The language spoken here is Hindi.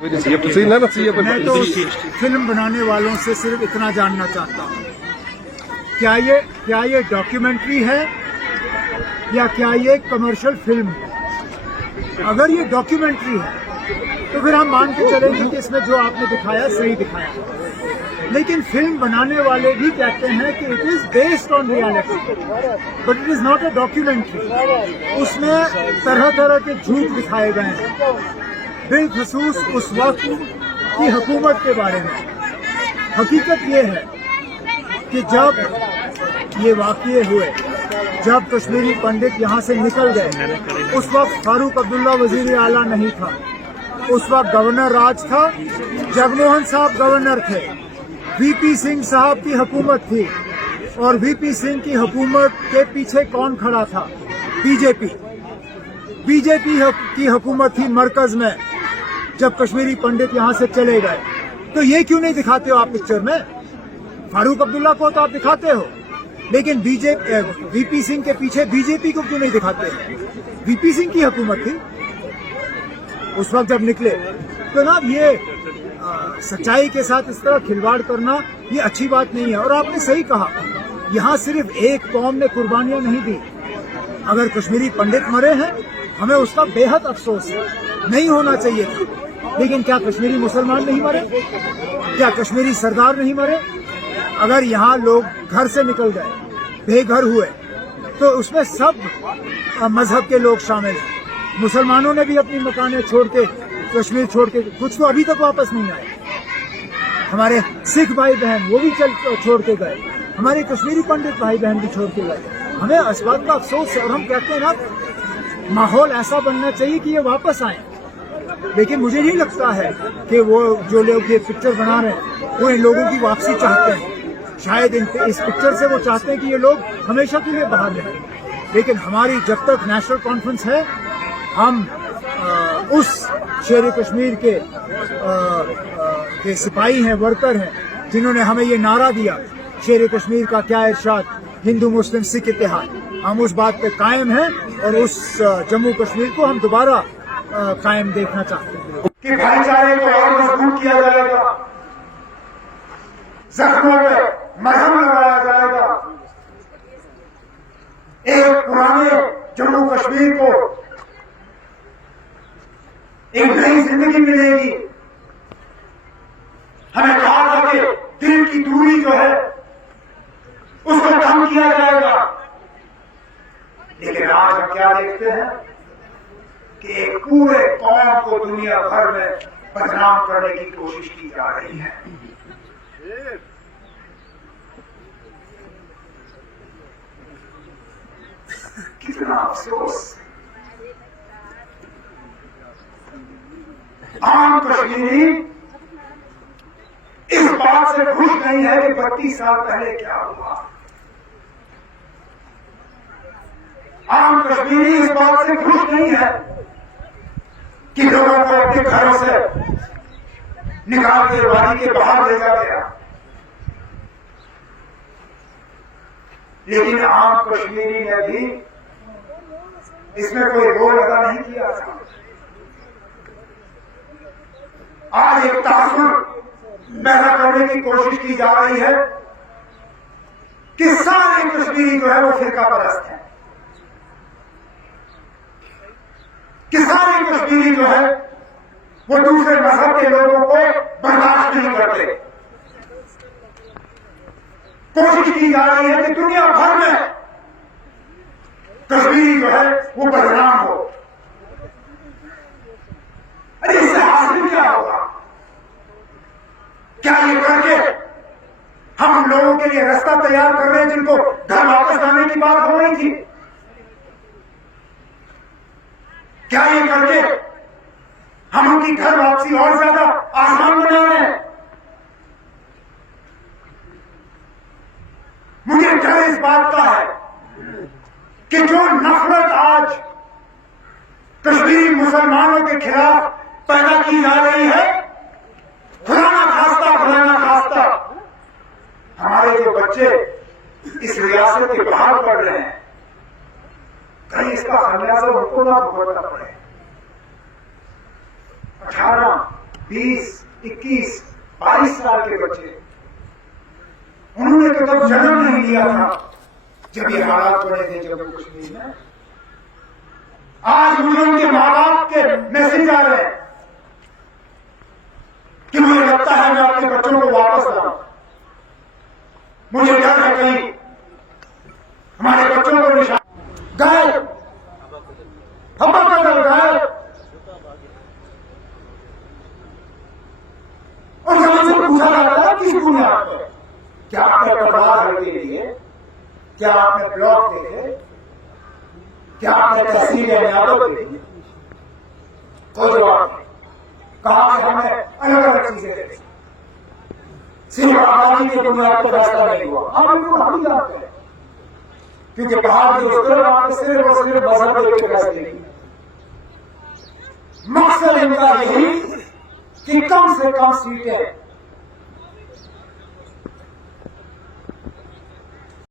मैं तो फिल्म बनाने वालों से सिर्फ इतना जानना चाहता हूँ, क्या ये डॉक्यूमेंट्री है या क्या ये कमर्शियल फिल्म है? अगर ये डॉक्यूमेंट्री है तो फिर हम मान के चलेंगे कि इसमें जो आपने दिखाया सही दिखाया, लेकिन फिल्म बनाने वाले भी कहते हैं कि it is based on reality but it is not a documentary. उसमें तरह तरह के झूठ दिखाए गए हैं बिलखसूस उस वक्त की हुकूमत के बारे में। हकीकत ये है कि जब ये वाक़ये हुए, जब कश्मीरी पंडित यहाँ से निकल गए, उस वक्त फारूक अब्दुल्ला वजीर आला नहीं था, उस वक्त गवर्नर राज था, जगमोहन साहब गवर्नर थे, वीपी सिंह साहब की हुकूमत थी। और वीपी सिंह की हुकूमत के पीछे कौन खड़ा था? बीजेपी की हुकूमत थी मरकज में जब कश्मीरी पंडित यहाँ से चले गए। तो ये क्यों नहीं दिखाते हो आप पिक्चर में? फारूक अब्दुल्ला को तो आप दिखाते हो, लेकिन वीपी सिंह के पीछे बीजेपी को क्यों नहीं दिखाते? वीपी सिंह की हुकूमत थी उस वक्त जब निकले। तो ना ये सच्चाई के साथ इस तरह खिलवाड़ करना ये अच्छी बात नहीं है। और आपने सही कहा, यहाँ सिर्फ एक कौम ने कुर्बानियां नहीं दी। अगर कश्मीरी पंडित मरे हैं हमें उसका बेहद अफसोस है, नहीं होना चाहिए था। लेकिन क्या कश्मीरी मुसलमान नहीं मरे? क्या कश्मीरी सरदार नहीं मरे? अगर यहाँ लोग घर से निकल गए, बेघर हुए, तो उसमें सब मजहब के लोग शामिल हैं। मुसलमानों ने भी अपनी मकानें छोड़ के, कश्मीर छोड़ के, कुछ तो अभी तक वापस नहीं आए। हमारे सिख भाई बहन वो भी छोड़ के गए, हमारे कश्मीरी पंडित भाई बहन भी छोड़ के गए। हमें इस बात का अफसोस है और हम कहते हैं ना, माहौल ऐसा बनना चाहिए कि ये वापस आए। लेकिन मुझे नहीं लगता है कि वो जो लोग ये पिक्चर बना रहे हैं वो इन लोगों की वापसी चाहते हैं। शायद इस पिक्चर से वो चाहते हैं कि ये लोग हमेशा के लिए बाहर रहें। लेकिन हमारी जब तक नेशनल कॉन्फ्रेंस है, हम उस शेर कश्मीर के सिपाही हैं, वर्कर हैं, जिन्होंने हमें ये नारा दिया, शेर कश्मीर का क्या इरशाद, हिंदू मुस्लिम सिख इत्तेहाद, हम उस बात पे कायम हैं और उस जम्मू कश्मीर को हम दोबारा कायम देखना चाहते हैं कि भाईचारे को और मजबूत किया जाएगा, जख्मों में मरहम लगाया जाएगा, एक पुराने जम्मू कश्मीर को एक नई जिंदगी मिलेगी। हमें कहा था कि दिल की दूरी जो है उसको कम किया जाएगा, लेकिन आज हम क्या देखते हैं कि एक पूरे कौम को दुनिया भर में बदनाम करने की कोशिश की जा रही है। कितना अफसोस। आम कश्मीरी इस बात से खुश नहीं है कि 32 साल पहले क्या हुआ। आम कश्मीरी इस बात से खुश नहीं है कि लोगों को अपने घरों से निकाल के वादी के बाहर भेजा गया। लेकिन आम कश्मीरी ने भी इसमें कोई रोल अदा नहीं किया था। आज एक तासुर पैदा करने की कोशिश की जा रही है कि सारे कश्मीरी जो है वो फिरका परस्त है, कि सारे कश्मीरी जो है वो दूसरे मजहब के लोगों को बर्दाश्त नहीं करते। कोशिश की जा रही है कि दुनिया भर में कश्मीरी जो है वो बदनाम हो। अरे इससे हासिल क्या होगा? क्या ये करके हम लोगों के लिए रास्ता तैयार कर रहे हैं जिनको घर वापस आने की बात हो रही थी? क्या ये करके हम उनकी घर वापसी और ज्यादा आसान बना रहे हैं? मुझे डर इस बात का है कि जो नफरत आज कश्मीरी मुसलमानों के खिलाफ पैदा की जा रही है, खुदा ना खास्ता हमारे जो बच्चे इस रियासत के बाहर पढ़ रहे हैं, कहीं इसका खमियाजा उनको ना भुगतना पड़े। 18 20, 21, 22 साल के बच्चे, उन्होंने तो कब जन्म नहीं लिया था जब ये हालात बने थे जम्मू कश्मीर में। आज मुझे उनके माँ बाप के मैसेज आ रहे हैं कि मुझे लगता है मैं अपने बच्चों को वापस लाऊं। मुझे डर है कहीं हमारे बच्चों को निशान गायब, हवा बदल गायब। और जब हमसे पूछा जाता है किस बुनियाद पर, क्या आपने परिवार के लिए, क्या आपने ब्लॉक देखे, क्या आपने तहसील देखी, कोई जवाब नहीं। कहा कि हमने अलग अलग चीजें देखी, सिर्फ आबादी की बुनियाद पर रास्ता नहीं हुआ। हम बिल्कुल हम जानते हैं, क्योंकि बाहर जो उसके आपने सिर्फ और सिर्फ मजहब के फैसले नहीं। मकसद इनका यही कि कम से कम सीटें